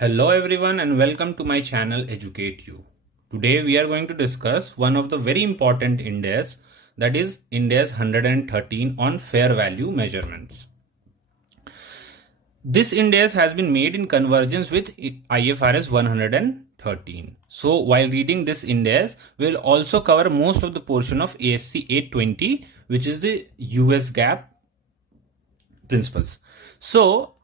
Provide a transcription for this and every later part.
Hello everyone and welcome to my channel Educate You. Today we are going to discuss one of the very important Ind AS, that is Ind AS 113 on fair value measurements. This Ind AS has been made in convergence with IFRS 113. So while reading this Ind AS, we will also cover most of the portion of ASC 820, which is the US GAAP principles. So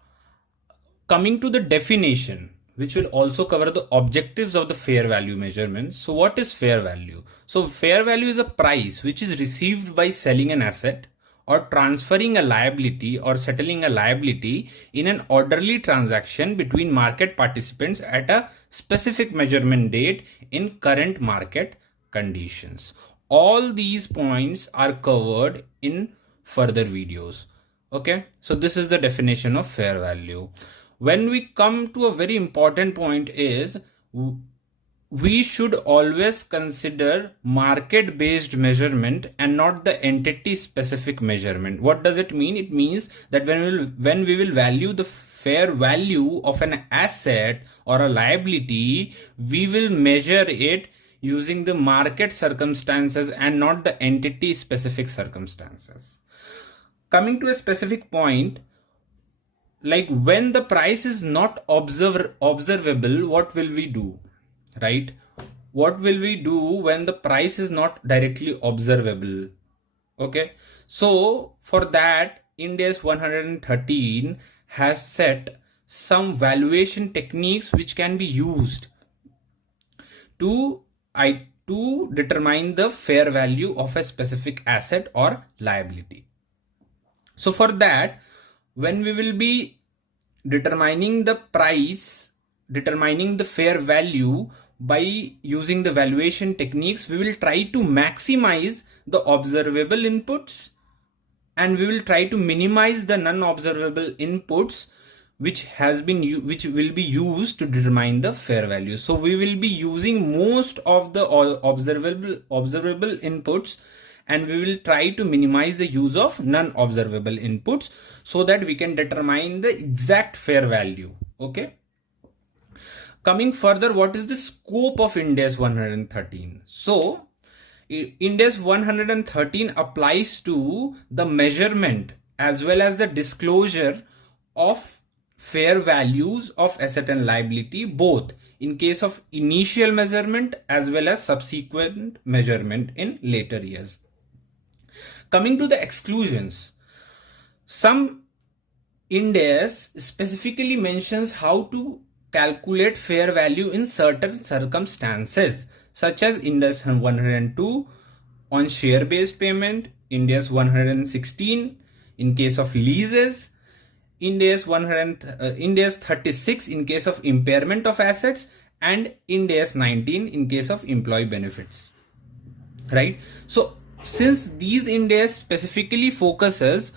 coming to the definition, which will also cover the objectives of the fair value measurement. So what is fair value? So fair value is a price which is received by selling an asset or transferring a liability or settling a liability in an orderly transaction between market participants at a specific measurement date in current market conditions. All these points are covered in further videos. Okay, so this is the definition of fair value. When we come to a very important point is we should always consider market based measurement and not the entity specific measurement. What does it mean? It means that when we will value the fair value of an asset or a liability, we will measure it using the market circumstances and not the entity specific circumstances. Coming to a specific point, like when the price is not observable, what will we do, right? What will we do when the price is not directly observable? Okay, so for that, Ind AS 113 has set some valuation techniques which can be used to determine the fair value of a specific asset or liability. So for that, when we will be determining the price, determining the fair value by using the valuation techniques, we will try to maximize the observable inputs and we will try to minimize the non-observable inputs which will be used to determine the fair value. So we will be using most of the observable inputs and we will try to minimize the use of non-observable inputs so that we can determine the exact fair value. Okay. Coming further, what is the scope of Ind AS 113? So Ind AS 113 applies to the measurement as well as the disclosure of fair values of asset and liability, both in case of initial measurement as well as subsequent measurement in later years. Coming to the exclusions, some Ind AS specifically mentions how to calculate fair value in certain circumstances, such as Ind AS 102 on share-based payment, Ind AS 116 in case of leases, Ind AS 36 in case of impairment of assets, and Ind AS 19 in case of employee benefits. Right? So since these Ind AS specifically focuses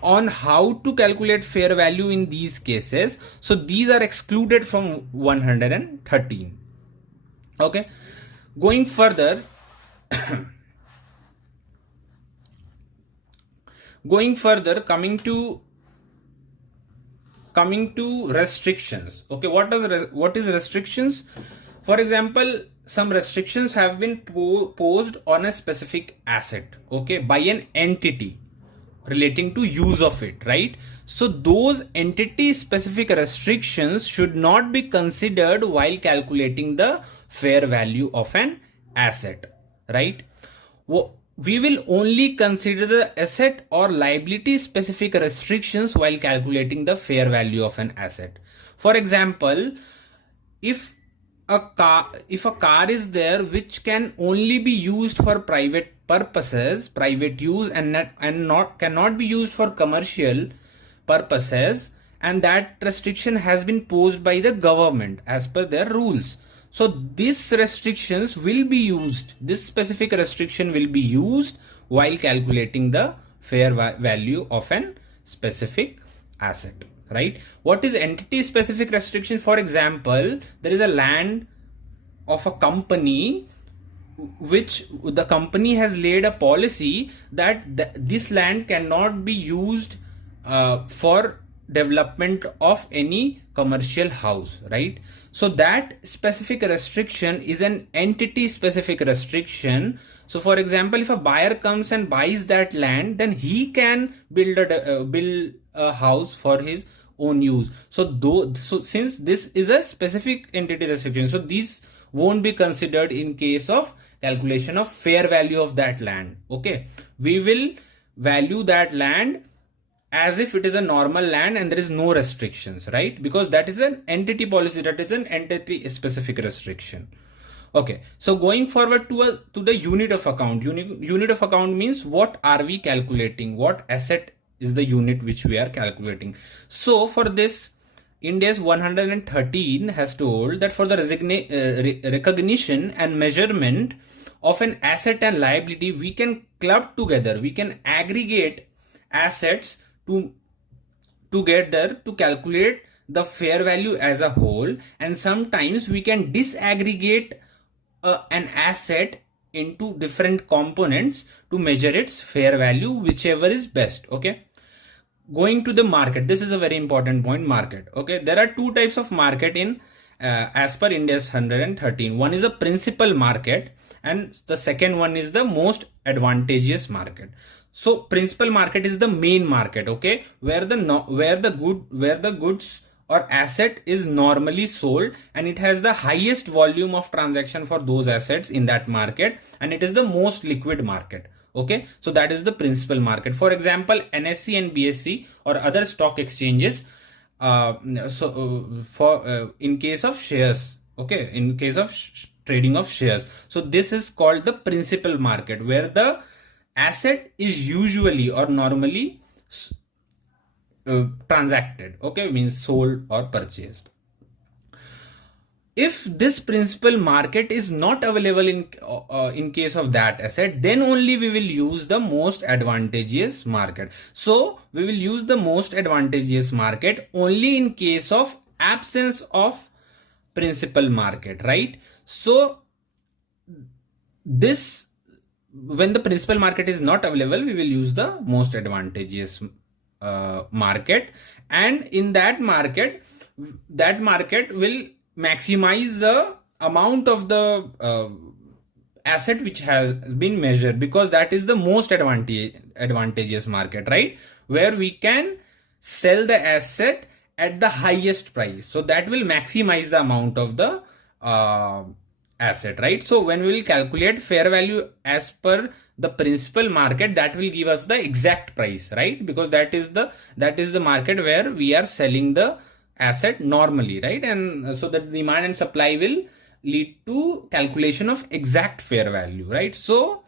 on how to calculate fair value in these cases, so these are excluded from 113. Okay, going further, coming to restrictions. Okay, what is restrictions? For example, some restrictions have been posed on a specific asset, okay, by an entity relating to use of it, right? So those entity specific restrictions should not be considered while calculating the fair value of an asset, right? We will only consider the asset or liability specific restrictions while calculating the fair value of an asset. For example, if a car is there which can only be used for private purposes, private use, and cannot be used for commercial purposes, and that restriction has been posed by the government as per their rules. So these restrictions will be used, this specific restriction will be used while calculating the fair value of an specific asset, right? What is entity specific restriction? For example, there is a land of a company which the company has laid a policy that this land cannot be used for development of any commercial house, right? So that specific restriction is an entity specific restriction. So for example, if a buyer comes and buys that land, then he can build a house for his own use. So since this is a specific entity restriction, so these won't be considered in case of calculation of fair value of that land. Okay, we will value that land as if it is a normal land and there is no restrictions, right? Because that is an entity policy, that is an entity specific restriction. Okay, so going forward to the unit of account. Unit of account means what are we calculating, what asset is the unit which we are calculating. So for this, Ind AS 113 has told that for the recognition and measurement of an asset and liability, we can club together, we can aggregate assets together to calculate the fair value as a whole, and sometimes we can disaggregate an asset into different components to measure its fair value, whichever is best. Okay, going to the market, this is a very important point. Market. Okay, there are two types of market in as per Ind AS 113. One is a principal market and the second one is the most advantageous market. So principal market is the main market, okay, where the goods or asset is normally sold, and it has the highest volume of transaction for those assets in that market, and it is the most liquid market. Okay, so that is the principal market. For example, NSE and BSE or other stock exchanges. In case of shares, okay, in case of trading of shares, so this is called the principal market, where the asset is usually or normally transacted, okay, means sold or purchased. If this principal market is not available in case of that asset, then only we will use the most advantageous market. So we will use the most advantageous market only in case of absence of principal market, right? So this, when the principal market is not available, we will use the most advantageous market, and in that market will maximize the amount of the asset which has been measured, because that is the most advantageous market, right? Where we can sell the asset at the highest price, so that will maximize the amount of the asset, right? So when we will calculate fair value as per the principal market, that will give us the exact price, right? Because that is the market where we are selling the asset normally, right? And so the demand and supply will lead to calculation of exact fair value, right? So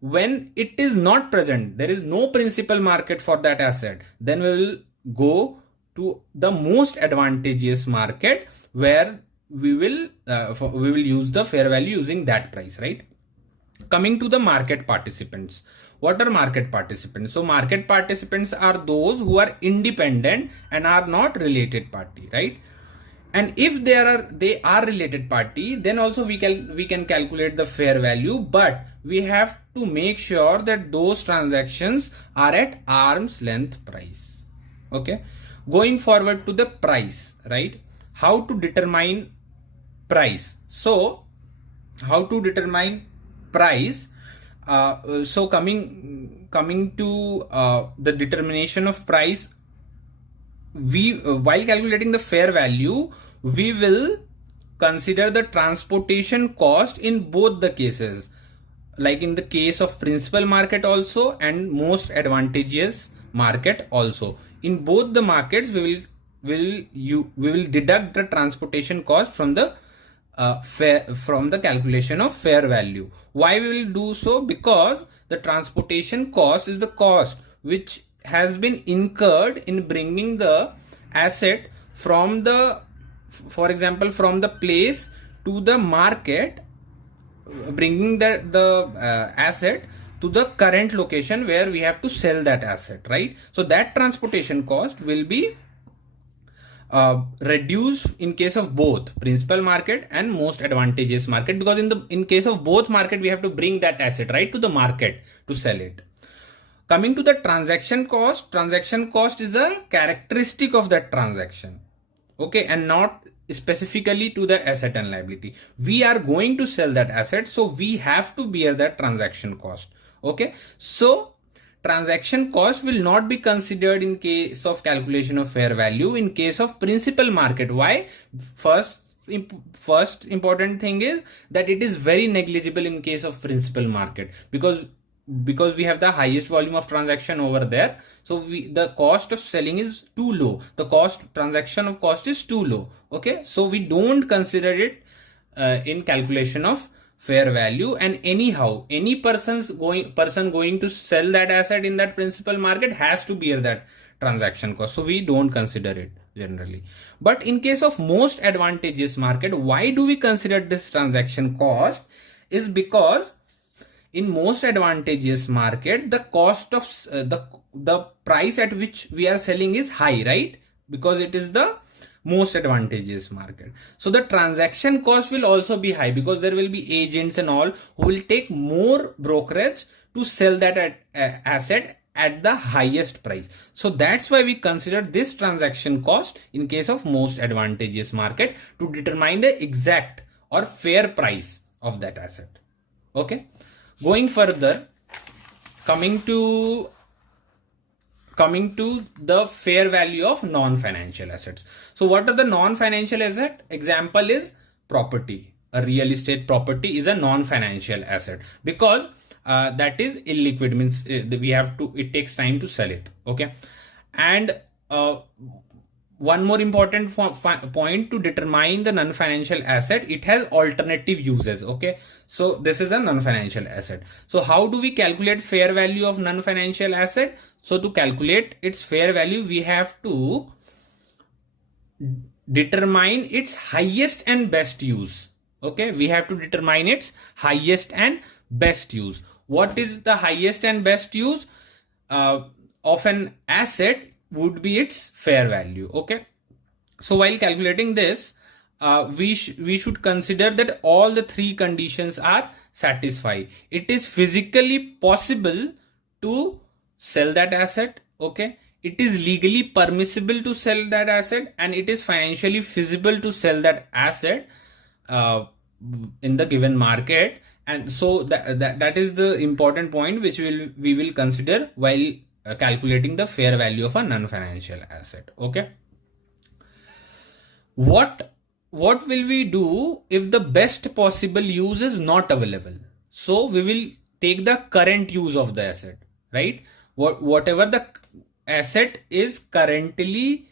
when it is not present, there is no principal market for that asset, then we will go to the most advantageous market, where we will use the fair value using that price, right? Coming to the market participants. What are market participants? So market participants are those who are independent and are not related party, right? And if they are related party, then also we can calculate the fair value, but we have to make sure that those transactions are at arm's length price. Okay, going forward to the price, right? How to determine price? So how to determine price? So coming to the determination of price, we while calculating the fair value, we will consider the transportation cost in both the cases, like in the case of principal market also and most advantageous market also. In both the markets, we will deduct the transportation cost from the calculation of fair value. Why we will do so? Because the transportation cost is the cost which has been incurred in bringing the asset from the, for example, from the place to the market, bringing the asset to the current location where we have to sell that asset, right? So that transportation cost will be reduce in case of both principal market and most advantageous market, because in case of both market, we have to bring that asset right to the market to sell it. Coming to the transaction cost is a characteristic of that transaction, okay, and not specifically to the asset and liability. We are going to sell that asset, so we have to bear that transaction cost, okay. So transaction cost will not be considered in case of calculation of fair value in case of principal market. Why? First important thing is that it is very negligible in case of principal market, because we have the highest volume of transaction over there, so the cost of selling is too low, the transaction of cost is too low, okay. So we don't consider it in calculation of fair value, and anyhow any person going to sell that asset in that principal market has to bear that transaction cost, so we don't consider it generally. But in case of most advantageous market, why do we consider this transaction cost? Is because in most advantageous market, the cost of the price at which we are selling is high, right? Because it is the most advantageous market. So the transaction cost will also be high, because there will be agents and all who will take more brokerage to sell that asset at the highest price. So that's why we consider this transaction cost in case of most advantageous market to determine the exact or fair price of that asset, okay. Going further, coming to the fair value of non-financial assets. So what are the non-financial asset? Example is property. A real estate property is a non-financial asset, because that is illiquid, means it takes time to sell it, okay. And one more important point to determine the non-financial asset, it has alternative uses, okay. So this is a non-financial asset. So how do we calculate fair value of non-financial asset? So to calculate its fair value, we have to determine its highest and best use, okay. We have to determine its highest and best use. What is the highest and best use of an asset? Would be its fair value, okay. So while calculating this, we should consider that all the three conditions are satisfied. It is physically possible to sell that asset, okay. It is legally permissible to sell that asset, and it is financially feasible to sell that asset in the given market. And so that is the important point which we will consider while calculating the fair value of a non-financial asset, okay. What will we do if the best possible use is not available? So we will take the current use of the asset, right? Whatever the asset is currently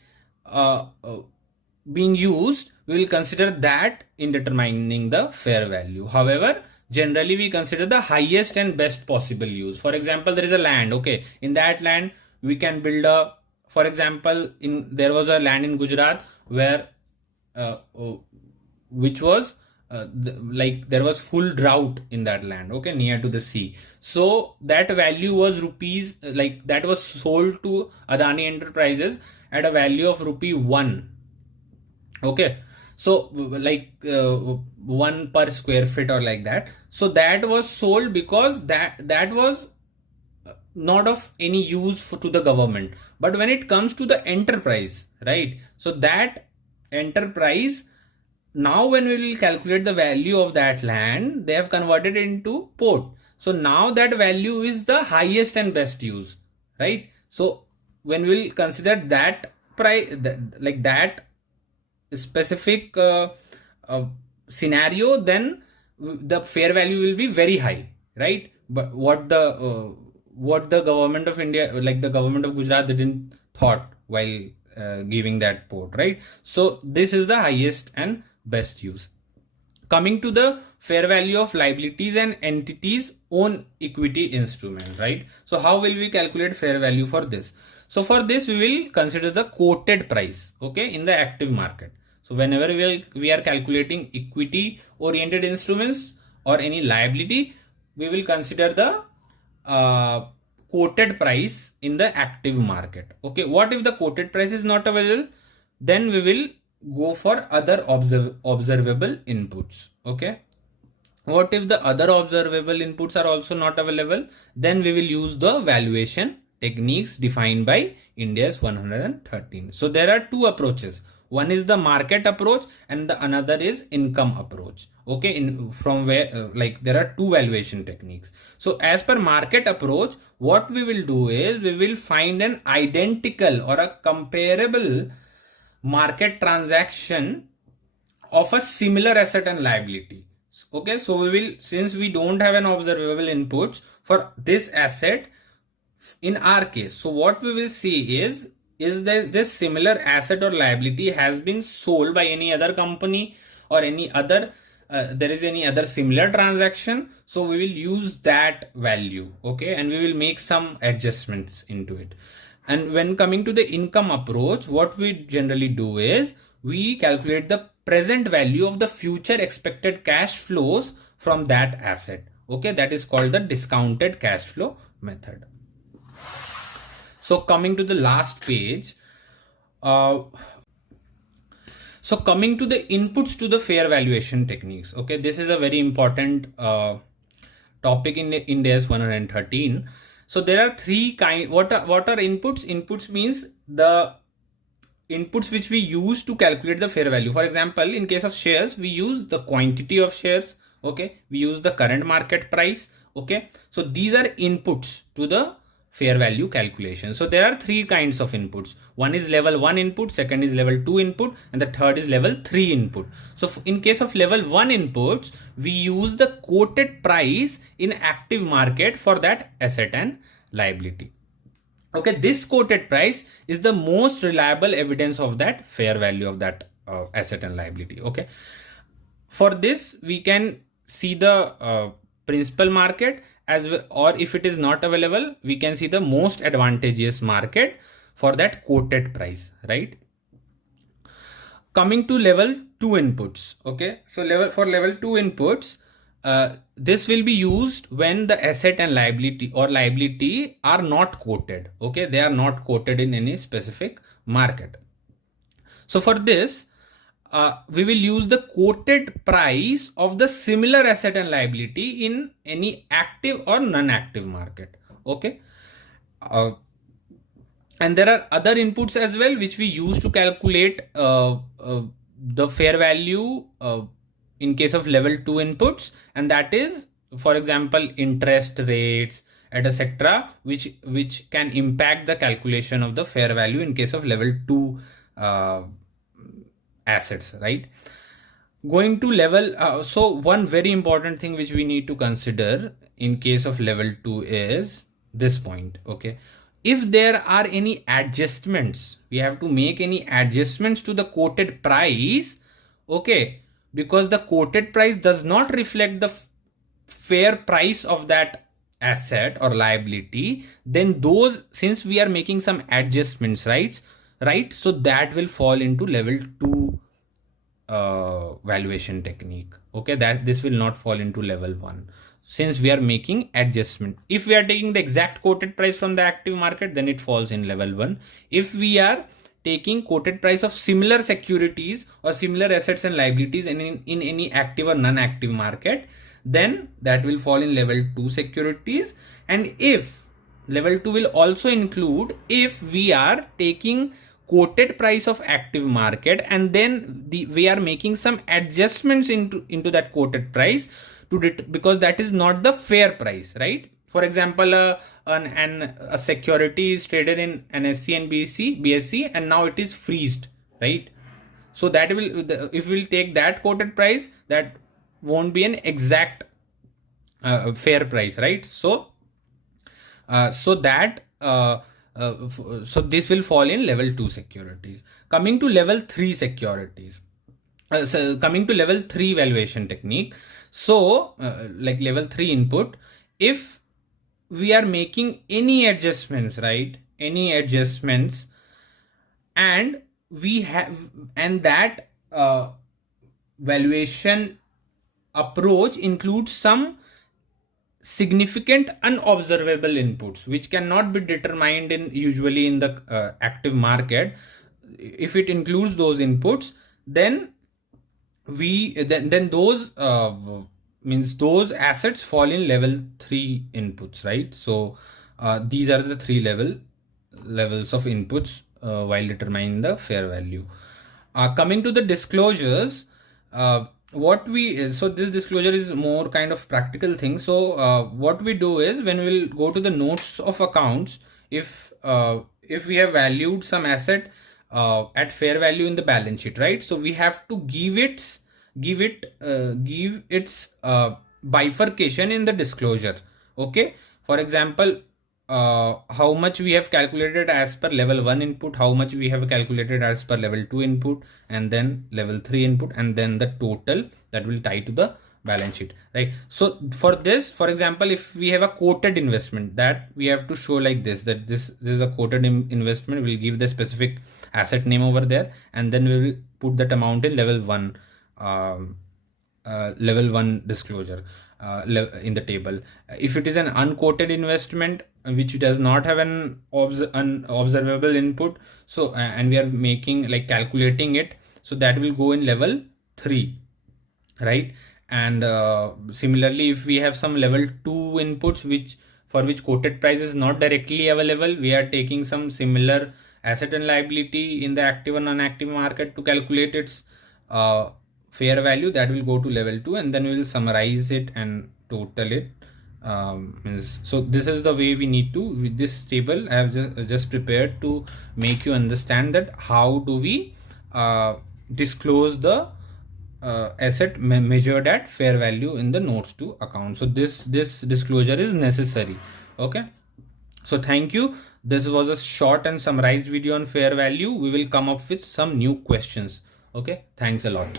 being used, we will consider that in determining the fair value. However, generally we consider the highest and best possible use. For example, there is a land, okay. In that land we can build for example, there was a land in Gujarat where which was there was full drought in that land, okay, near to the sea. So that value was rupees, that was sold to Adani Enterprises at a value of rupee 1, okay. So 1 per square feet or like that. So that was sold because that was not of any use to the government. But when it comes to the enterprise, right? So that enterprise, now when we will calculate the value of that land, they have converted into port. So now that value is the highest and best use, right? So when we will consider that price, that specific scenario, then the fair value will be very high, right? But what the government of India, the government of Gujarat, didn't thought while giving that port, right? So this is the highest and best use. Coming to the fair value of liabilities and entities own equity instrument, right? So how will we calculate fair value for this? So for this we will consider the quoted price, okay, in the active market. So whenever we are calculating equity oriented instruments or any liability, we will consider the quoted price in the active market, okay. What if the quoted price is not available? Then we will go for other observable inputs, okay. What if the other observable inputs are also not available? Then we will use the valuation techniques defined by Ind AS 113. So there are two approaches. One is the market approach and the another is income approach. Okay, from where like there are two valuation techniques. So as per market approach, what we will do is we will find an identical or a comparable market transaction of a similar asset and liability. Okay, so we will, since we don't have an observable inputs for this asset in our case, so what we will see is that this similar asset or liability has been sold by any other company or any other there is any other similar transaction, so we will use that value. Okay, and we will make some adjustments into it. And when coming to the income approach, what we generally do is we calculate the present value of the future expected cash flows from that asset. Okay, that is called the discounted cash flow method. So coming to the last page, so coming to the inputs to the fair valuation techniques. Okay, this is a very important topic in Ind AS 113. So there are three kind. What are inputs? Inputs means the inputs which we use to calculate the fair value. For example, in case of shares, we use the quantity of shares. Okay, we use the current market price. Okay, so these are inputs to the fair value calculation. So there are three kinds of inputs. One is level 1 input, second is level 2 input, and the third is level 3 input. So in case of level 1 inputs, we use the quoted price in active market for that asset and liability. Okay, this quoted price is the most reliable evidence of that fair value of that asset and liability. Okay, for this we can see the principal market as well, or if it is not available, we can see the most advantageous market for that quoted price, right? Coming to level 2 inputs. Okay, so level 2 inputs, this will be used when the asset and liability are not quoted. Okay, they are not quoted in any specific market. So for this, we will use the quoted price of the similar asset and liability in any active or non-active market. Okay, and there are other inputs as well which we use to calculate the fair value in case of level 2 inputs, and that is, for example, interest rates, etc., which can impact the calculation of the fair value in case of level 2 assets, right? Going to level so one very important thing which we need to consider in case of level 2 is this point. Okay, if there are any adjustments, we have to make any adjustments to the quoted price. Okay, because the quoted price does not reflect the fair price of that asset or liability, then those, since we are making some adjustments, right, so that will fall into level 2 valuation technique. Okay, that this will not fall into level 1 since we are making adjustment. If we are taking the exact quoted price from the active market, then it falls in level 1. If we are taking quoted price of similar securities or similar assets and liabilities in any active or non-active market, then that will fall in level 2 securities. And if level 2 will also include if we are taking quoted price of active market and then we are making some adjustments into that quoted price because that is not the fair price, right? For example, a security is traded in NSE and BSE and now it is freezed, right? So that will, if we'll take that quoted price, that won't be an exact fair price, right? So so this will fall in level 2 securities. Coming to level 3 securities, so coming to level 3 valuation technique. So like level 3 input, if we are making any adjustments, right, any adjustments, and we have, and that valuation approach includes some significant unobservable inputs which cannot be determined usually in the active market. If it includes those inputs, then those means those assets fall in level 3 inputs, right? So these are the three levels of inputs while determining the fair value. Coming to the disclosures, what we so this disclosure is more kind of practical thing. So what we do is, when we'll go to the notes of accounts, if we have valued some asset at fair value in the balance sheet, right? So we have to give its bifurcation in the disclosure. Okay, for example, how much we have calculated as per level 1 input, how much we have calculated as per level 2 input, and then level 3 input, and then the total that will tie to the balance sheet, right? So for this, for example, if we have a quoted investment, that we have to show like this, that this is a quoted investment. We'll give the specific asset name over there, and then we will put that amount in level 1 disclosure in the table. If it is an unquoted investment which does not have an observable input, so and we are making like calculating it, so that will go in level 3, right? And similarly, if we have some level 2 inputs for which quoted price is not directly available, we are taking some similar asset and liability in the active and non-active market to calculate its fair value, that will go to level 2, and then we will summarize it and total it. So this is the way we need to, with this table I have just prepared to make you understand that how do we disclose the asset measured at fair value in the notes to account. So this disclosure is necessary. Okay, so thank you. This was a short and summarized video on fair value. We will come up with some new questions. Okay, thanks a lot.